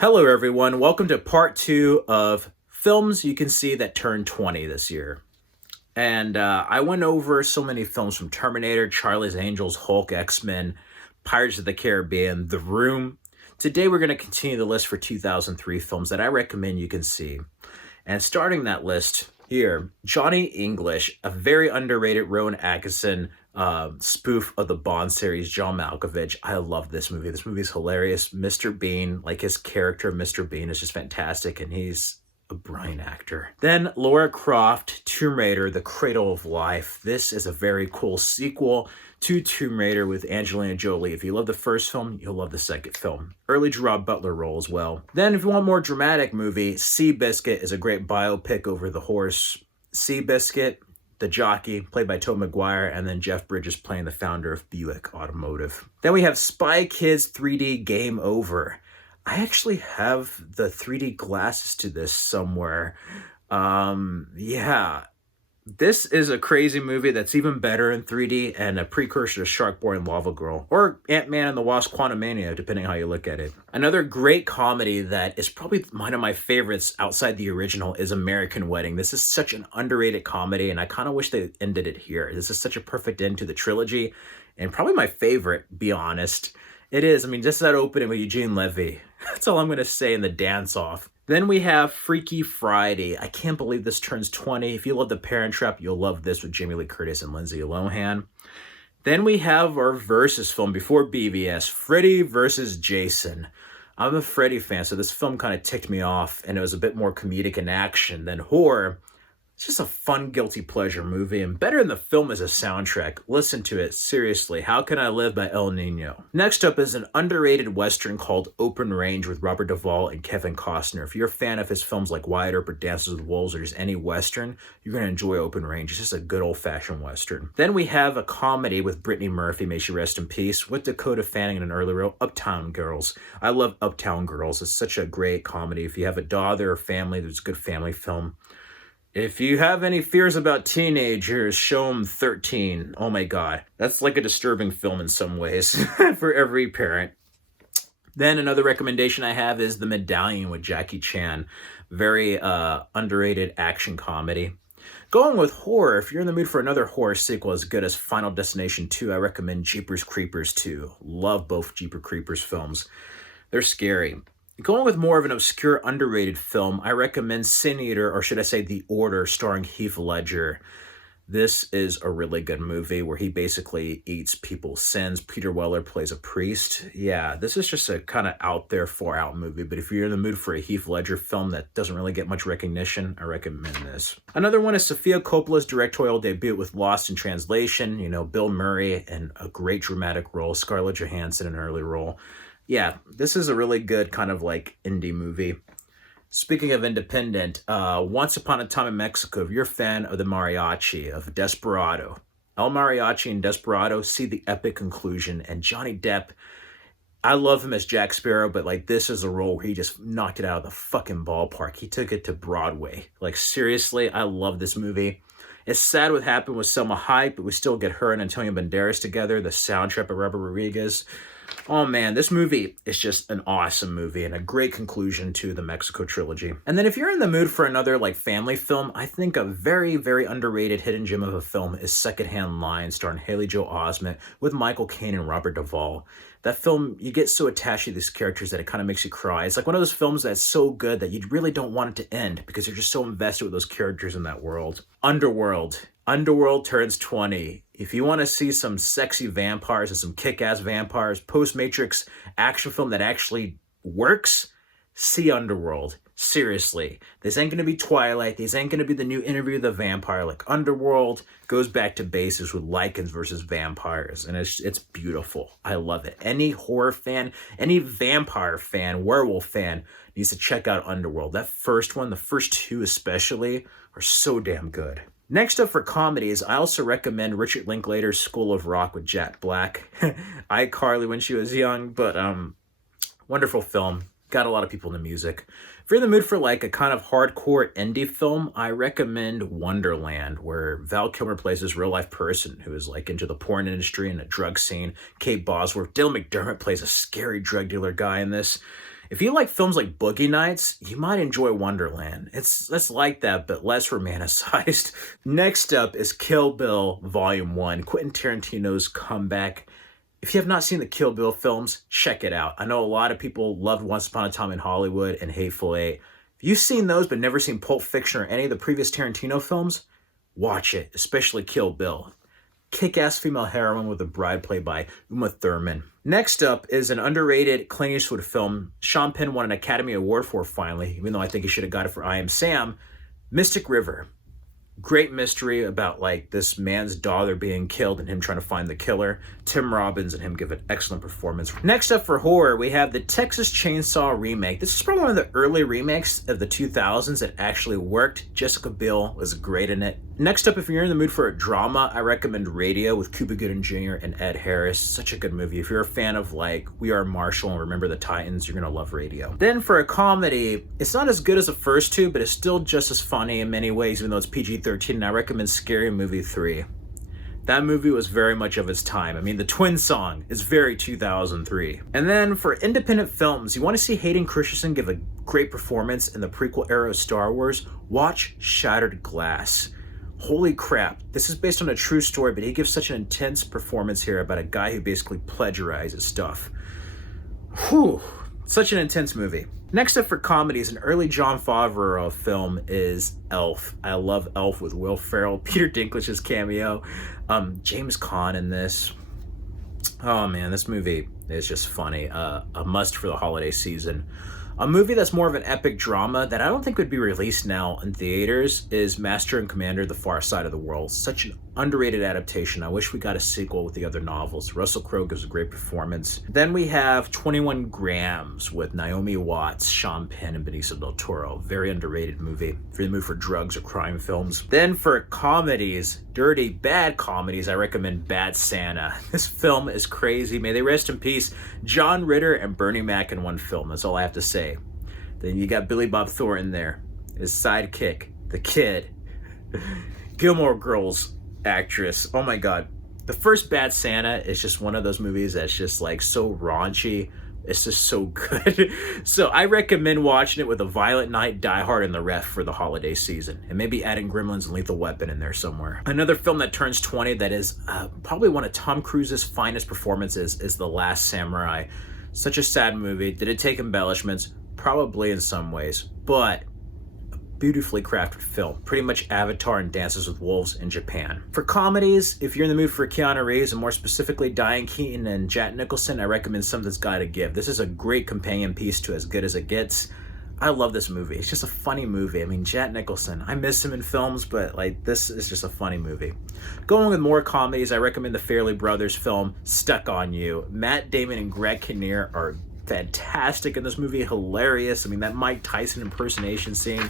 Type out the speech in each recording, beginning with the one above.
Hello, everyone. Welcome to part two of films you can see that turned 20 this year. And I went over so many films from Terminator, Charlie's Angels, Hulk, X-Men, Pirates of the Caribbean, The Room. Today, we're going to continue the list for 2003 films that I recommend you can see. And starting that list here, Johnny English, a very underrated Rowan Atkinson spoof of the Bond series, John Malkovich. I love this movie. This movie is hilarious. Mr. Bean, like his character, Mr. Bean, is just fantastic, and he's a brilliant actor. Then Lara Croft, Tomb Raider, The Cradle of Life. This is a very cool sequel to Tomb Raider with Angelina Jolie. If you love the first film, you'll love the second film. Early Gerard Butler role as well. Then if you want a more dramatic movie, Seabiscuit is a great biopic over the horse Seabiscuit, the jockey, played by Tobey Maguire, and then Jeff Bridges playing the founder of Buick Automotive. Then we have Spy Kids 3D Game Over. I actually have the 3D glasses to this somewhere. Yeah. This is a crazy movie that's even better in 3D and a precursor to Shark Boy and Lava Girl, or Ant-Man and the Wasp: Quantumania, depending how you look at it. Another great comedy that is probably one of my favorites outside the original is American Wedding. This is such an underrated comedy, and I kind of wish they ended it here. This is such a perfect end to the trilogy, and probably my favorite, be honest. It is. I mean, just that opening with Eugene Levy. That's all I'm going to say in the dance-off. Then we have Freaky Friday. I can't believe this turns 20. If you love The Parent Trap, you'll love this with Jamie Lee Curtis and Lindsay Lohan. Then we have our versus film before BVS, Freddy versus Jason. I'm a Freddy fan, so this film kind of ticked me off, and it was a bit more comedic in action than horror. It's just a fun, guilty pleasure movie, and better than the film is a soundtrack. Listen to it, seriously. How Can I Live by El Nino. Next up is an underrated Western called Open Range with Robert Duvall and Kevin Costner. If you're a fan of his films like Wyatt Earp or Dances with Wolves or just any Western, you're going to enjoy Open Range. It's just a good old-fashioned Western. Then we have a comedy with Brittany Murphy, may she rest in peace, with Dakota Fanning in an early role, Uptown Girls. I love Uptown Girls. It's such a great comedy. If you have a daughter or family, there's a good family film. If you have any fears about teenagers, show them 13. Oh my God. That's like a disturbing film in some ways for every parent. Then another recommendation I have is The Medallion with Jackie Chan. Very underrated action comedy. Going with horror, if you're in the mood for another horror sequel as good as Final Destination 2, I recommend Jeepers Creepers 2. Love both Jeepers Creepers films. They're scary. Going with more of an obscure, underrated film, I recommend Sin Eater, or should I say The Order, starring Heath Ledger. This is a really good movie where he basically eats people's sins. Peter Weller plays a priest. Yeah, this is just a kind of out there, far-out movie, but if you're in the mood for a Heath Ledger film that doesn't really get much recognition, I recommend this. Another one is Sofia Coppola's directorial debut with Lost in Translation. You know, Bill Murray in a great dramatic role, Scarlett Johansson in an early role. Yeah, this is a really good kind of like indie movie. Speaking of independent, Once Upon a Time in Mexico, if you're a fan of the mariachi, of Desperado, El Mariachi and Desperado, see the epic conclusion. And Johnny Depp, I love him as Jack Sparrow, but like this is a role where he just knocked it out of the fucking ballpark. He took it to Broadway. Like seriously, I love this movie. It's sad what happened with Selma Hayek, but we still get her and Antonio Banderas together, the soundtrack by Robert Rodriguez. Oh man, this movie is just an awesome movie and a great conclusion to the Mexico trilogy. And then if you're in the mood for another like family film, I think a very, very underrated hidden gem of a film is Secondhand Lion, starring Haley Joel Osment with Michael Caine and Robert Duvall. That film, you get so attached to these characters that it kind of makes you cry. It's like one of those films that's so good that you really don't want it to end because you're just so invested with those characters in that world. Underworld. Underworld turns 20. If you want to see some sexy vampires and some kick-ass vampires, post-Matrix action film that actually works, see Underworld. Seriously. This ain't going to be Twilight. This ain't going to be the new Interview with the Vampire. Like Underworld goes back to basics with lichens versus vampires. And it's beautiful. I love it. Any horror fan, any vampire fan, werewolf fan needs to check out Underworld. That first one, the first two especially, are so damn good. Next up for comedies, I also recommend Richard Linklater's School of Rock with Jack Black. iCarly when she was young, but wonderful film. Got a lot of people into music. If you're in the mood for like a kind of hardcore indie film, I recommend Wonderland, where Val Kilmer plays this real life person who is like into the porn industry and the drug scene. Kate Bosworth, Dylan McDermott plays a scary drug dealer guy in this. If you like films like Boogie Nights, you might enjoy Wonderland. It's like that, but less romanticized. Next up is Kill Bill Volume 1, Quentin Tarantino's comeback. If you have not seen the Kill Bill films, check it out. I know a lot of people loved Once Upon a Time in Hollywood and Hateful Eight. If you've seen those but never seen Pulp Fiction or any of the previous Tarantino films, watch it, especially Kill Bill. Kick-ass female heroine with a bride played by Uma Thurman. Next up is an underrated Clint Eastwood film Sean Penn won an Academy Award for finally, even though I think he should have got it for I Am Sam, Mystic River. Great mystery about like this man's daughter being killed and him trying to find the killer. Tim Robbins and him give an excellent performance. Next up for horror, we have the Texas Chainsaw remake. This is probably one of the early remakes of the 2000s that actually worked. Jessica Biel was great in it. Next up, if you're in the mood for a drama, I recommend Radio with Cuba Gooding Jr. and Ed Harris. Such a good movie. If you're a fan of like We Are Marshall and Remember the Titans, you're gonna love Radio. Then for a comedy, it's not as good as the first two, but it's still just as funny in many ways, even though it's PG-13, and I recommend Scary Movie 3. That movie was very much of its time. I mean, the Twin song is very 2003. And then for independent films, you want to see Hayden Christensen give a great performance in the prequel era of Star Wars, watch Shattered Glass. Holy crap, this is based on a true story, but he gives such an intense performance here about a guy who basically plagiarizes stuff. Whew, such an intense movie. Next up for comedies, an early Jon Favreau film is Elf. I love Elf with Will Ferrell, Peter Dinklage's cameo, James Caan in this. Oh man, this movie is just funny. A must for the holiday season. A movie that's more of an epic drama that I don't think would be released now in theaters is Master and Commander: The Far Side of the World. Such an underrated adaptation. I wish we got a sequel with the other novels. Russell Crowe gives a great performance. Then we have 21 Grams with Naomi Watts, Sean Penn, and Benicio del Toro. Very underrated movie if you're in the mood for drugs or crime films. Then for comedies, dirty, bad comedies, I recommend Bad Santa. This film is crazy. May they rest in peace. John Ritter and Bernie Mac in one film. That's all I have to say. Then you got Billy Bob Thornton there, his sidekick, the kid, Gilmore Girls actress. Oh my God. The first Bad Santa is just one of those movies that's just like so raunchy. It's just so good. So I recommend watching it with a Violent Night, Die Hard, and The Ref for the holiday season. And maybe adding Gremlins and Lethal Weapon in there somewhere. Another film that turns 20 that is probably one of Tom Cruise's finest performances is The Last Samurai. Such a sad movie. Did it take embellishments? Probably in some ways, but a beautifully crafted film. Pretty much Avatar and Dances with Wolves in Japan. For comedies, if you're in the mood for Keanu Reeves and more specifically Diane Keaton and Jack Nicholson, I recommend Something's Gotta Give. This is a great companion piece to As Good as It Gets. I love this movie. It's just a funny movie. I mean, Jack Nicholson, I miss him in films, but like this is just a funny movie. Going with more comedies, I recommend the Farrelly Brothers film Stuck on You. Matt Damon and Greg Kinnear are fantastic in this movie, hilarious. I mean, that Mike Tyson impersonation scene.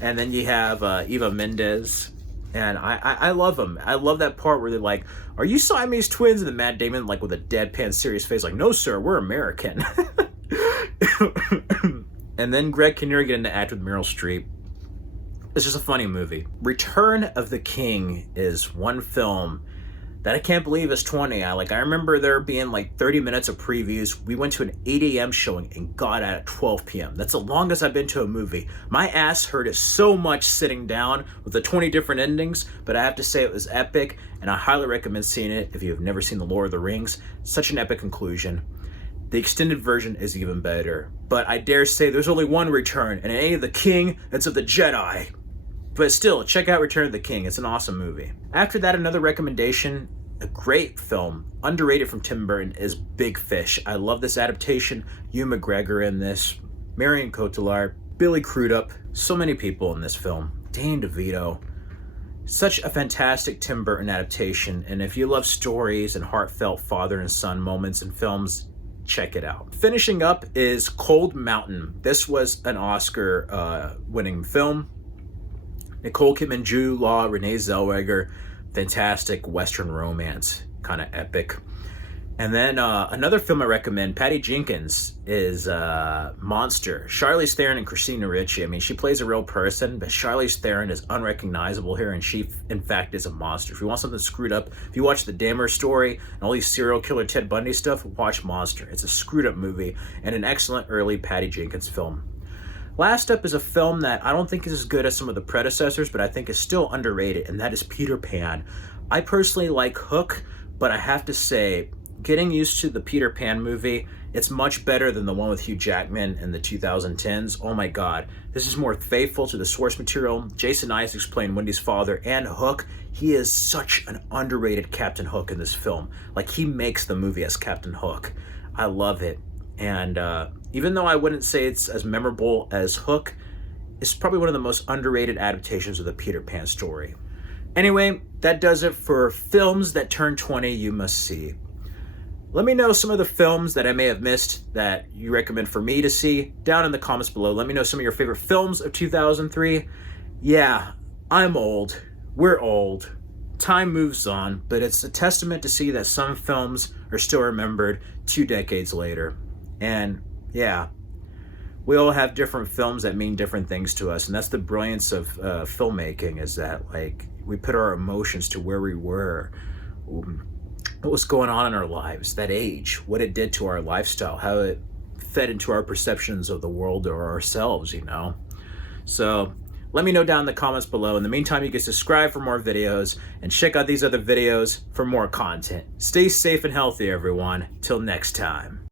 And then you have Eva Mendes, and I love them. I love that part where they're like, "Are you Siamese twins?" And then Matt Damon, like with a deadpan serious face, like, "No sir, we're American." And then Greg Kinnear getting to act with Meryl Streep. It's just a funny movie. Return of the King is one film that I can't believe is 20. I remember there being like 30 minutes of previews. We went to an 8 a.m. showing and got out at 12 p.m. That's the longest I've been to a movie. My ass hurt it so much sitting down with the 20 different endings, but I have to say it was epic, and I highly recommend seeing it if you've never seen The Lord of the Rings. Such an epic conclusion. The extended version is even better, but I dare say there's only one return, and it ain't of the King, it's of the Jedi. But still, check out Return of the King. It's an awesome movie. After that, another recommendation, a great film, underrated from Tim Burton, is Big Fish. I love this adaptation. Ewan McGregor in this, Marion Cotillard, Billy Crudup, so many people in this film. Danny DeVito. Such a fantastic Tim Burton adaptation, and if you love stories and heartfelt father and son moments in films, check it out. Finishing up is Cold Mountain. This was an Oscar winning film. Nicole Kidman, Jude Law, Renee Zellweger. Fantastic Western romance, kind of epic. And then another film I recommend, Patty Jenkins, is Monster. Charlize Theron and Christina Ricci. I mean, she plays a real person, but Charlize Theron is unrecognizable here, and she, in fact, is a monster. If you want something screwed up, if you watch The Dahmer Story and all these serial killer Ted Bundy stuff, watch Monster. It's a screwed up movie and an excellent early Patty Jenkins film. Last up is a film that I don't think is as good as some of the predecessors, but I think is still underrated, and that is Peter Pan. I personally like Hook, but I have to say, getting used to the Peter Pan movie, it's much better than the one with Hugh Jackman in the 2010s. Oh my God, this is more faithful to the source material. Jason Isaacs playing Wendy's father, and Hook, he is such an underrated Captain Hook in this film. Like, he makes the movie as Captain Hook. I love it. And even though I wouldn't say it's as memorable as Hook, it's probably one of the most underrated adaptations of the Peter Pan story. Anyway, that does it for films that turn 20 you must see. Let me know some of the films that I may have missed that you recommend for me to see down in the comments below. Let me know some of your favorite films of 2003. Yeah, I'm old. We're old. Time moves on, but it's a testament to see that some films are still remembered 2 decades later. And yeah, we all have different films that mean different things to us. And that's the brilliance of filmmaking, is that, like, we put our emotions to where we were, what was going on in our lives, that age, what it did to our lifestyle, how it fed into our perceptions of the world or ourselves, you know? So let me know down in the comments below. In the meantime, you can subscribe for more videos and check out these other videos for more content. Stay safe and healthy, everyone. Till next time.